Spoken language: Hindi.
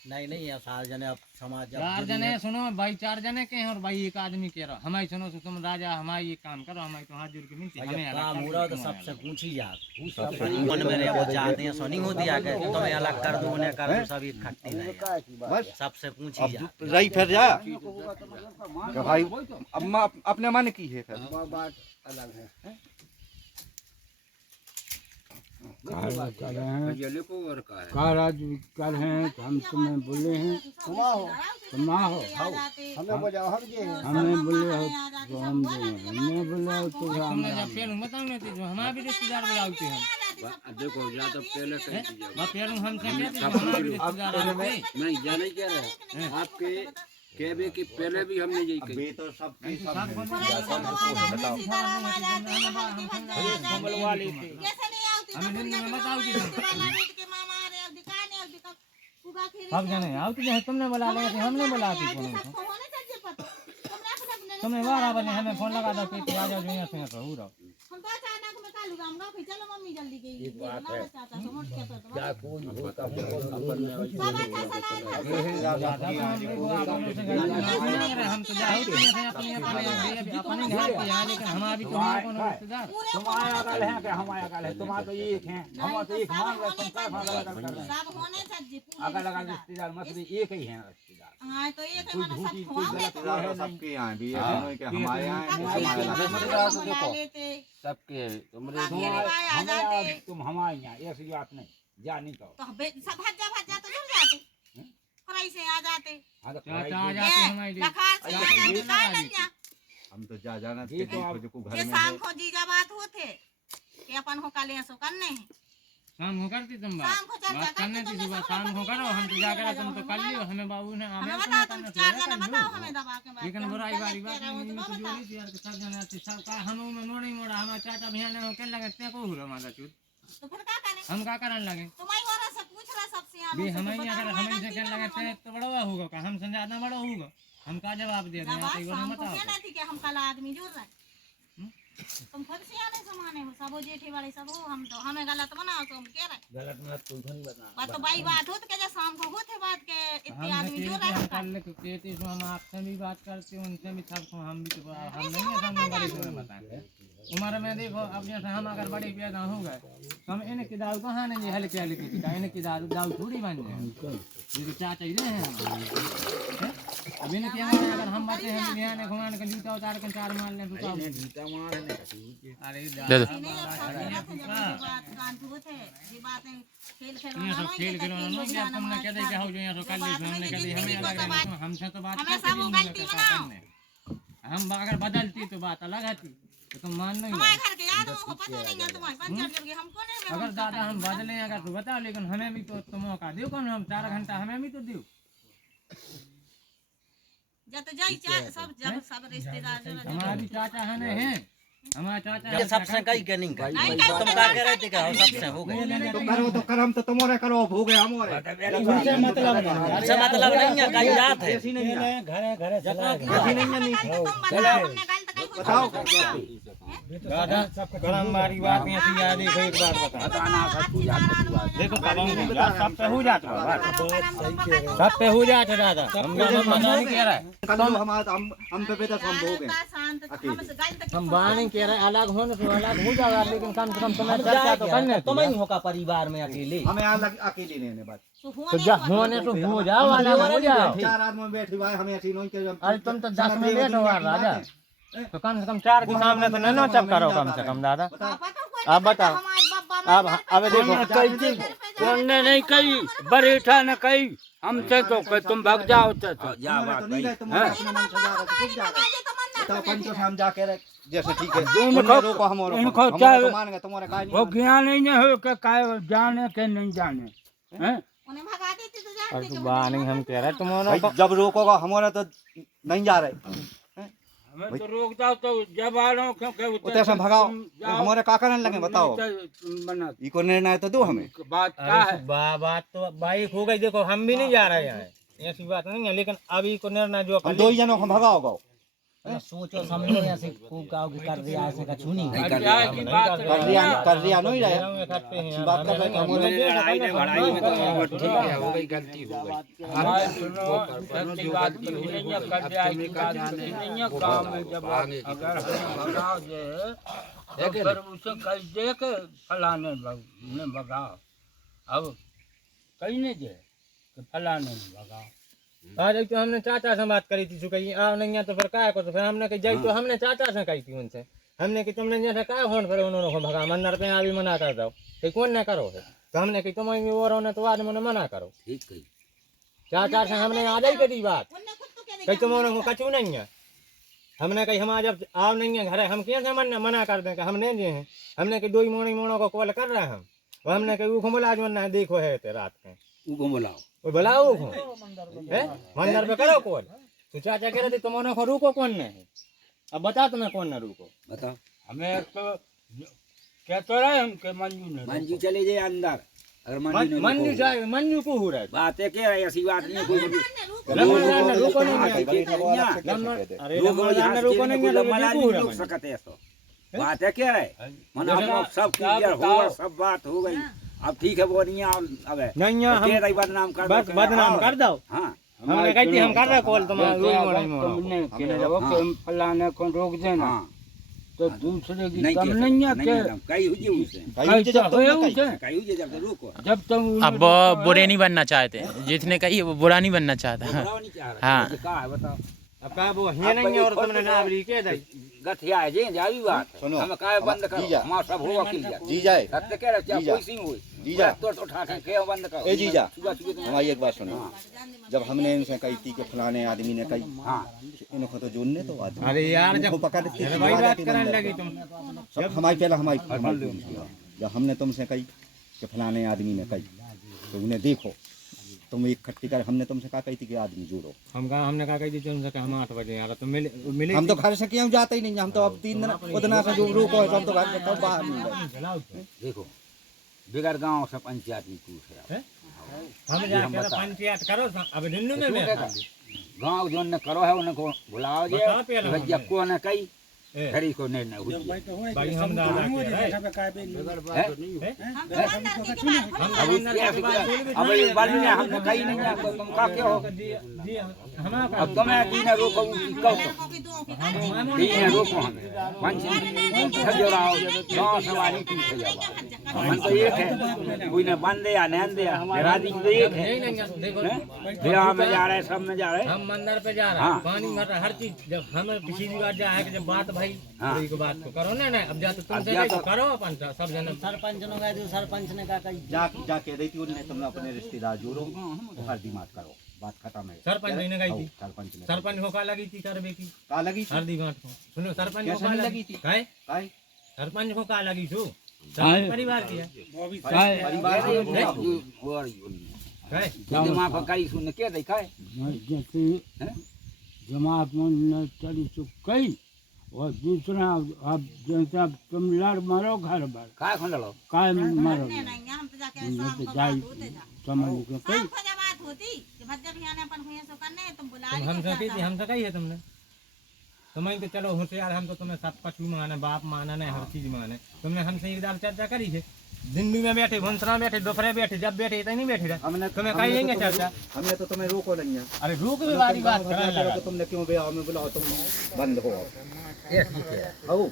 नहीं नहीं है 4 जने अब समाज 4 जने सुनो भाई 4 जने के हैं और भाई एक आदमी कह रहा हमारी सुनो तुम राजा हमारी ये काम करो हमारी तो हाथ जोड़ के मिलती हमें काम हो रहा तो सबसे पूछी जात मन में वो जाते हैं सोनी होती आके तुम्हें अलग कर दो उन्हें कर दो सब इकट्ठी नहीं बस सबसे पूछी जात रही फिर जा कि भाई अम्मा अपने मन की है फिर बात अलग है। कर रहे हैं कार आज कर हैं तो हम तुम्हें बोले हैं तुम आओ हमें बोला हम जे हमें बोले हो तो हम हमने बोले हो तो तुमने जब पेड़ बताओ ना तो हमारे भी रिश्तेदार बुलाते हैं देखो या तो पहले पेड़ हम से हमारे भी रिश्तेदार नहीं जाने क्या रहे आपके कहबे कि पहले भी हमने यही कही अभी तो सबकी सब हमें बताओ कि अब जाने आओ तो तुमने बुला लिया हमने बुला दी तुमने बारह बजे हमें फोन लगा दो कि आ जाओ यहाँ से रहू रहो हम तो अचानक में कालू राम गांव पे चलो मम्मी जल्दी गई एक बात है चाचा समझ के तो क्या कोई होता हम तो जाओ अपने अपने घर के यहाँ लेकिन हमारी तो है कौन रिश्तेदार तुम्हारा गल है कि हमारा गल है तुम्हारा तो एक है हम तो एक मान रहे तुम क्या अलग कर रहे हैं सब होने सज्जी अलग अलग रिश्तेदार मतलब एक ही हैं रिश्तेदार हां तो एक कोई हमारा झूठी सब कोई होंगे गलत है सबके यहाँ भी है दोनों के हमारे यहाँ सबके तुमरे आ जाते तुम हमारे यहाँ ऐसी बात नहीं जा नहीं तो तो सब भज्जा तो जुड़ जाते फ्राई से आ जाते चाचा आ जाते हमारे लखार से आ जाते काय लग जा हम तो जा जाना थे को घर ये में शाम को जीजा बात होते कि अपन हो काले सो करने हैं शाम को करती तुम शाम को चर्चा बात करने करते की सुबह शाम को करो हम तो जाकर तुम तो कर लियो हमें बाबू ने हमें हमें बताओ तुम 4 जना बताओ हमें दबा के बात लेकिन बुराई बारी बात नहीं तो जोड़ी थी यार सब जने सब का हम में मोड़ी मोड़ा हमारा चाचा भैया ने के लगे ते को हुआ माता चूत तो फिर क्या करें हम का करने लगे तुम्हारी औरत से पूछ रहा सबसे भी हमें अगर हमें से कहने लगे ते तो बड़ा होगा का हम से ज्यादा बड़ा होगा हम का जवाब दे रहे हैं तो ये बताओ क्या नहीं थी कि हम कल आदमी जुड़ रहे तुम खुद से आने समाने हो सब जेठी वाले सब हो हम तो हमें गलत बनाओ तो हम कह रहे गलत मत तू नहीं बता बात तो भाई बात होत के जब शाम को होते बात के इतने आदमी जुड़ रहे हम हैं कल के कहते हैं हम आपसे भी बात करते हैं उनसे भी सब हम भी तो हम नहीं है सामने बड़े से बताते उम्र में देखो अब जैसे हम अगर बड़े पैदा हो गए तो हम इन्हें की दारू कहाँ नहीं हल्के हल्के की इन्हें की दारू थोड़ी बन जाए ये चाचा ही हैं अब इन्हें क्या अगर हम बातें हैं ध्यान घुमान के जूता उतार के 4 मार लें तो जूता मारने अरे खेल खिलौना क्या तुमने क्या देखा हो जो यहाँ तो कल हमने कह दी हमें अलग हमसे तो बात करते हम अगर बदलती तो बात अलग आती तो तुम मान नहीं हमारे घर के याद हो पता नहीं है तुम्हारे पंचायत जोड़ के हमको नहीं अगर दादा हम बदले अगर तो बताओ लेकिन हमें भी तो मौका दो कौन हम 4 घंटा हमें भी तो दो जब जाई सब रिश्तेदार हमारी चाचा है ना है हमारा चाचा ये सबसे कहीं के नहीं तुम का कह रहे थे क्या सबसे हो गए तो करो तो करम तो तुम्हारे करो हो गए हमारे अच्छा मतलब नहीं है कहीं रात है ऐसी नहीं है घरे घरे चला ऐसी नहीं है बताओ दादा गरम मारी बात में ऐसी याद है एक बात बता देखो सब पे हो जाता सब पे हो जाता दादा हम नहीं कह रहा है कल हमारा हम पे बेटा हम हो गए हम बाहर नहीं कह रहे अलग होने तो अलग हो जाएगा लेकिन कम से कम तुम्हें चर्चा तो करने तुम ही होगा परिवार में अकेले हमें अलग अकेले रहने बात तो जब होने तो हो जाओ अलग हो जाओ 4 आदमी बैठ भाई हमें ऐसी नहीं के अरे तुम तो 10 में लेट हो राजा तो कम से कम 4 के सामने तो नहीं चप करो कम से कम दादा आप बताओ अब देखो तुमने नहीं कही बरेठा ने कही हमसे तो तुम भाग जाओ तो हम जाके जैसे ठीक है रोको हम वो ज्ञान नहीं हो के काय जाने के नहीं जाने हैं उन्हें भगा देते तो जानते तो बात नहीं हम कह रहे तुम जब रोकोगा हमारा तो नहीं जा रहे हमें तो रोक जाओ तो जब आ रहा हूँ क्योंकि उतने से भगाओ हमारे का करने लगे बताओ बना इको निर्णय तो दो हमें बात क्या है बात तो बाइक हो गई देखो हम भी नहीं जा रहे हैं ऐसी बात नहीं है लेकिन अभी को निर्णय जो हम 2 ही जनों को भगाओ सोचो समझो ऐसे खूब गाँव की कर दिया ऐसे का छूनी कर दिया नहीं रहे अच्छी बात कर रहे हैं लड़ाई में भड़ाई में तो ठीक है, हो गई गलती हो गई। हमारे सुनो ऐसी बात की नहीं है, कर दिया की बात नहीं है। काम में जब अगर हम भगाओ जे तो फिर उसे कह दे के फलाने ने भगाओ, अब कहीं नहीं जे कि फलाने ने भगाओ। आज एक तो हमने चाचा से बात करी थी कहीं आओ नहीं है तो फिर क्या को, तो फिर हमने कही जाई तो हमने चाचा से कही थी उनसे, हमने कि तुमने जैसे क्या फोन फिर उन्होंने को भगा मंदिर पे अभी मना कर दो कि कौन न करो है, तो हमने कि तुम और ने तो आज मैंने मना करो। ठीक कही चाचा से हमने आ जाई करी बात उनने खुद तो कह कहीं तुम को कचू नहीं है, हमने कही हम जब आओ नहीं है घर हम कैसे मना कर दें कि हम नहीं जे हैं, हमने कि दो ही मोड़ों को कॉल कर रहे हैं हम, और हमने कही वो बुला जो ना देखो है रात में उनको बुलाओ, वो बुलाओ है मंदिर पे करो कॉल। तो चाचा कह रहे थे तुम को रुको कौन नहीं है, अब बता तुम्हें कौन ना रुको बताओ। हमें तो क्या तो रहे हम के मंजू चले जाए अंदर, अगर मंजू को हो रहा है बात है क्या ऐसी बात नहीं कोई रुको नहीं रोक सकते ऐसा बात है क्या है मन हम सब क्लियर हो सब बात हो गई। अब ठीक है वो नहीं अब नहीं हम बदनाम कर बदनाम कर दो। हाँ हमने कही थी हम कर रहे कॉल तुमने कि फलाने को रोक देना, हाँ तो दूसरे की कम नहीं है कि कई हुई उसे कई हुई जब रुको जब तुम अब बुरे नहीं बनना चाहते, जितने कही वो बुरा नहीं बनना चाहता। हाँ कहा है बताओ। अब कहा वो ये नहीं है और तुमने ना अभी के दई गठिया है जे जावी बात सुनो, हम काहे बंद करो जीजा। मां सब हो वकील जी जाए सत्य कह रहे जीजा। कोई सिंह हुई जीजा। तो उठा के बंद करो ए जीजा सुबह सुबह हमारी एक बात सुनो, जब हमने इनसे कही थी कि फलाने आदमी ने कही हाँ इनको तो जोड़ने तो आदमी अरे यार इनको जब पकड़ के वही बात करने लगी तुम सब हमारी पहला हमारी जब हमने तुमसे कही कि फलाने आदमी ने कही तो उन्हें देखो तुम एक खट्टी कर, हमने तुमसे कहा कही थी कि आदमी जोड़ो, हमने कहा कही थी तुमसे कि हम 8 बजे यार तो मिले हम तो घर से क्यों जाते ही नहीं, हम तो अब 3 दिन उतना से जो रोको हम तो घर से कब बाहर नहीं गए। देखो बिगड़ गांव से पंचायत में पूछ है हम जाके पंचायत करो अब दिल्ली में मैं गांव जो ने करो है उनको बुलाओ जे भैया को ने कही खरी को निर्णय हुई भाई हम दादा के रहे अब ये बात नहीं हमने कही नहीं है तो तुम का क्या हो जी हम अब तुम्हें की ने रोको कहो की ने रोको हमें पंच खजराओ गांव सवारी की खजराओ मन तो एक है कोई ने बंद या नहीं दे राजी तो एक है बिहार में जा रहे सब में जा रहे हम मंदिर पे जा रहे हैं पानी भर हर चीज जब हमें किसी भी बात जा है कि जब बात भाई कोई को बात तो करो ना अब जा तो तुमसे नहीं तो करो अपन सब जन सरपंच ने कहा सरपंच ने कहा कही जा कह रही थी उन्हें तुमने अपने रिश्तेदार जोड़ो तो हल्दी मात करो, बात खत्म है। सरपंच ने कही थी सरपंच ने सरपंच को का लगी थी करबे की कहा लगी थी? हल्दी बात को सुनो सरपंच को कैसे का नहीं लगी थी काय काहे? सरपंच को का लगी छू परिवार की है परिवार काय दिमाग पर कई सुन के देखा है जैसे जमात में चली तो कई और दूसरा अब जैसे तुम लड़ मरो घर भर काय खंड लो काय मरो नहीं हम तो जाके शाम को जाई बात होते जा समझ के कई शाम को जब बात होती कि भज्जा भी आने अपन हुए सो करने तुम बुला तुम हमसे की थी हमसे कही है तुमने तुम्हें तो चलो होशियार हम तो तुम्हें सब कुछ माने बाप माना नहीं हर चीज माने तुमने हमसे एक दाल चर्चा करी है दिल्ली में बैठे भंसरा बैठे दोपहर बैठे जब बैठे इतनी नहीं बैठे हमने तुम्हें कही देंगे चर्चा हमने तो तुम्हें रोको नहीं है, अरे रुक भी वाली बात करने लगा तुमने क्यों ब्याह में बुलाओ तुम बंद हो ये ठीक है आओ